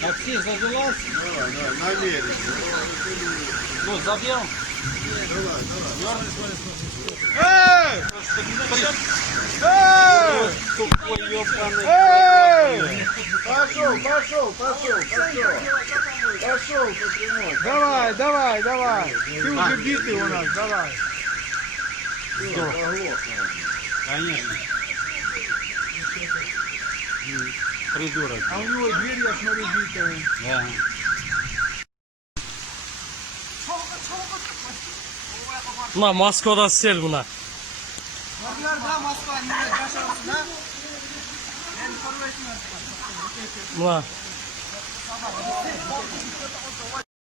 Такси завелась? Намеренно. Ну, забьем. Эй! Тупой ёбаный. Эй! Пошел, давай, давай, давай. Ты уже битый у нас, давай. Конечно. Придурок. А у него дверь, я смотрю, битая. Да. Buna Moskvada sel buna. Baklarda Moskva, nereye yaşarsın ha? Ben forvetim. Buna